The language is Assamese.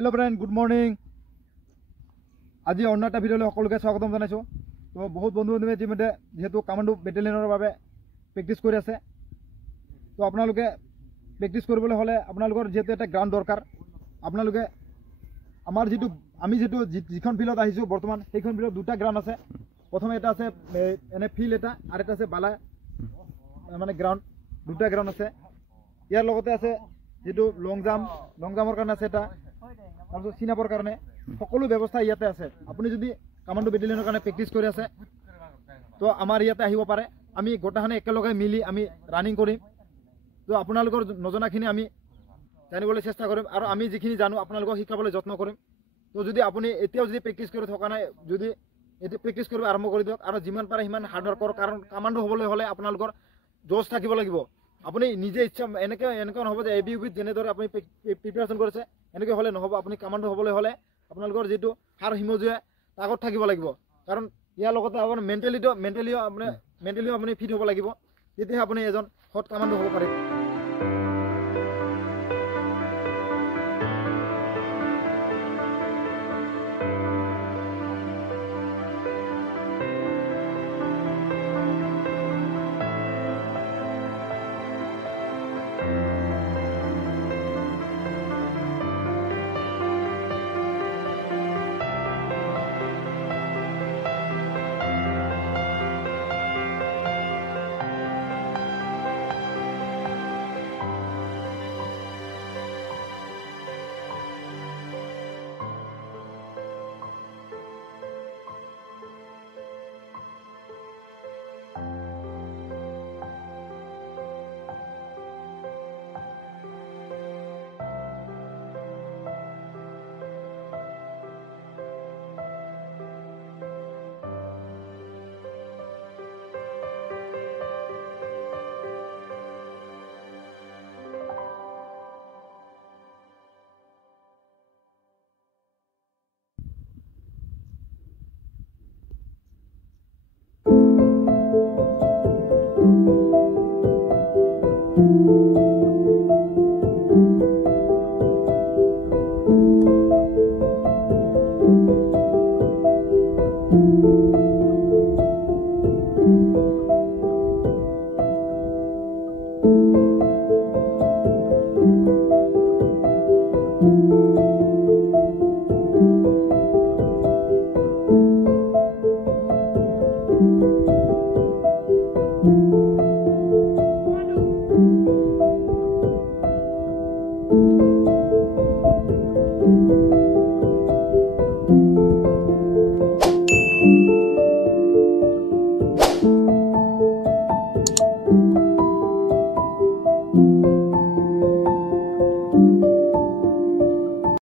हेलो फ्रेंड गुड मर्निंग आज अन्य एक भिडिओ सकलोके स्वागतम जानाइছো तो बहुत बंधु बान्धवे इतिमध्ये जेहेतु कमांडो बेटेलियनर भावे प्रेक्टिस কৰি আছে तो आपनालोके प्रेक्टिस কৰিবলৈ হলে आपनालोকৰ जेहेतु এটা গ্ৰাউণ্ড দৰকাৰ आपनालोके আমাৰ যেটো আমি যেটো যিখন ফিল্ডত আহিছো বৰ্তমান সেইখন ফিল্ডত দুটা গ্ৰাউণ্ড আছে প্ৰথমে এটা আছে এনে ফিল্ড এটা আৰু এটা আছে বালা মানে গ্ৰাউণ্ড দুটা গ্ৰাউণ্ড আছে ইয়াৰ লগতে আছে যেটো লং জামৰ কাৰণে আছে এটা তাৰপিছত সিনাপৰ কাৰণে সকলো ব্যৱস্থা ইয়াতে আছে আপুনি যদি কমান্ডো বেটেলিয়নৰ কাৰণে প্ৰেক্টিস কৰি আছে তো আমাৰ ইয়াতে আহিব পাৰে আমি গোটাখানে একেলগে মিলি আমি ৰানিং কৰিম তো আপোনালোকৰ নজনাখিনি আমি জানিবলৈ চেষ্টা কৰিম আৰু আমি যিখিনি জানো আপোনালোকক শিকাবলৈ যত্ন কৰিম তো যদি আপুনি এতিয়াও যদি প্ৰেক্টিস কৰি থকা নাই যদি এতি প্ৰেক্টিস কৰিব আৰম্ভ কৰি দিয়ক আৰু যিমান পাৰে সিমান হাৰ্ড ওয়াৰ্ক কৰক কাৰণ কমান্ডো হ'বলৈ হলে আপোনালোকৰ জোশ থাকিব লাগিব আপুনি নিজে ইচ্ছা এনেকে নহব যে এবিউবিত যেনেদৰে আপুনি প্ৰিপাৰেচন কৰিছে এনেকে হলে নহব আপুনি কমান্ডো হ'বলৈ হলে আপোনালোকৰ যেটো হাড় হিমজুৱে তাগত থাকিব লাগিব কাৰণ ইয়াৰ লগতে আপোনাৰ মেন্টেলিও আপুনি ফিট হ'ব লাগিব তেতিয়া আপুনি এজন হট কমান্ডো হ'ব পাৰে